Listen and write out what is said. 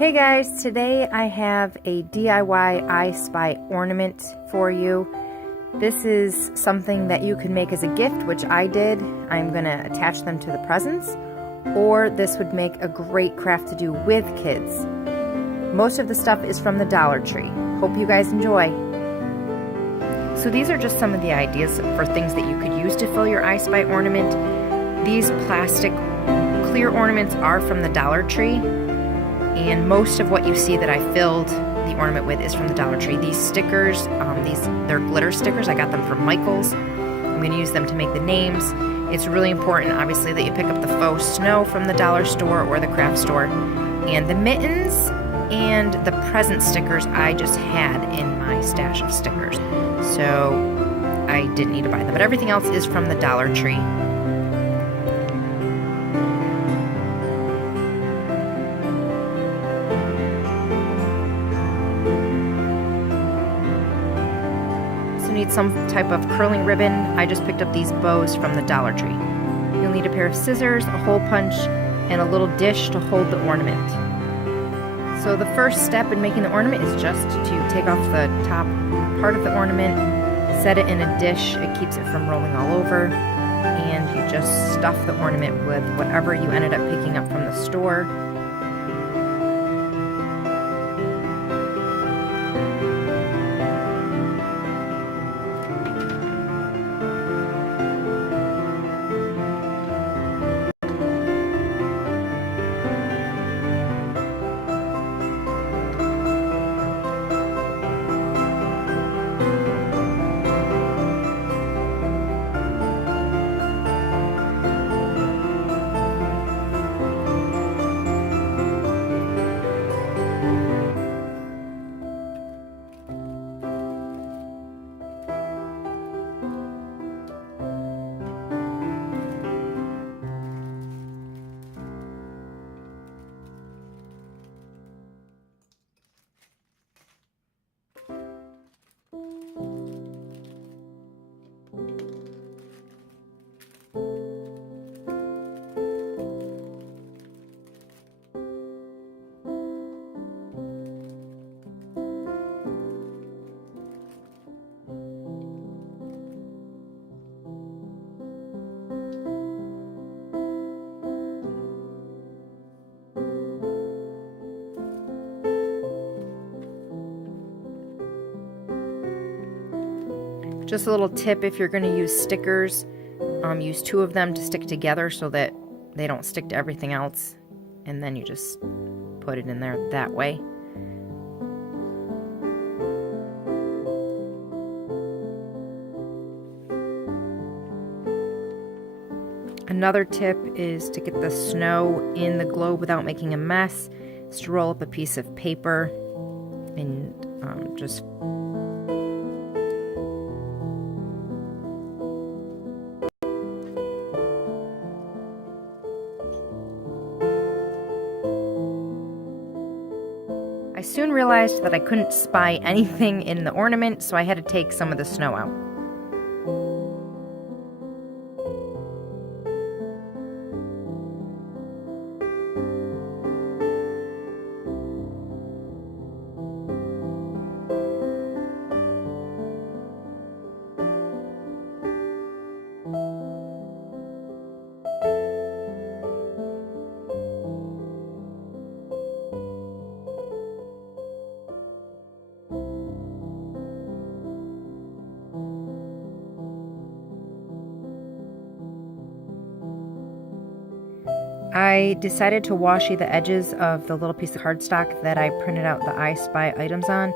Hey guys, today I have a DIY I SPY ornament for you. This is something that you can make as a gift, which I did. I'm going to attach them to the presents, or this would make a great craft to do with kids. Most of the stuff is from the Dollar Tree. Hope you guys enjoy. So these are just some of the ideas for things that you could use to fill your I SPY ornament. These plastic clear ornaments are from the Dollar Tree. And most of what you see that I filled the ornament with is from the Dollar Tree. These stickers, they're glitter stickers. I got them from Michael's. I'm going to use them to make the names. It's really important, obviously, that you pick up the faux snow from the dollar store or the craft store. And the mittens and the present stickers I just had in my stash of stickers. So I didn't need to buy them. But everything else is from the Dollar Tree. Need some type of curling ribbon. I just picked up these bows from the Dollar Tree. You'll need a pair of scissors, a hole punch, and a little dish to hold the ornament. So the first step in making the ornament is just to take off the top part of the ornament, set it in a dish. It keeps it from rolling all over, and you just stuff the ornament with whatever you ended up picking up from the store. Just a little tip, if you're going to use stickers, use 2 of them to stick together so that they don't stick to everything else. And then you just put it in there that way. Another tip is to get the snow in the globe without making a mess. Is to roll up a piece of paper and just I soon realized that I couldn't spy anything in the ornament, so I had to take some of the snow out. I decided to washi the edges of the little piece of cardstock that I printed out the I SPY items on.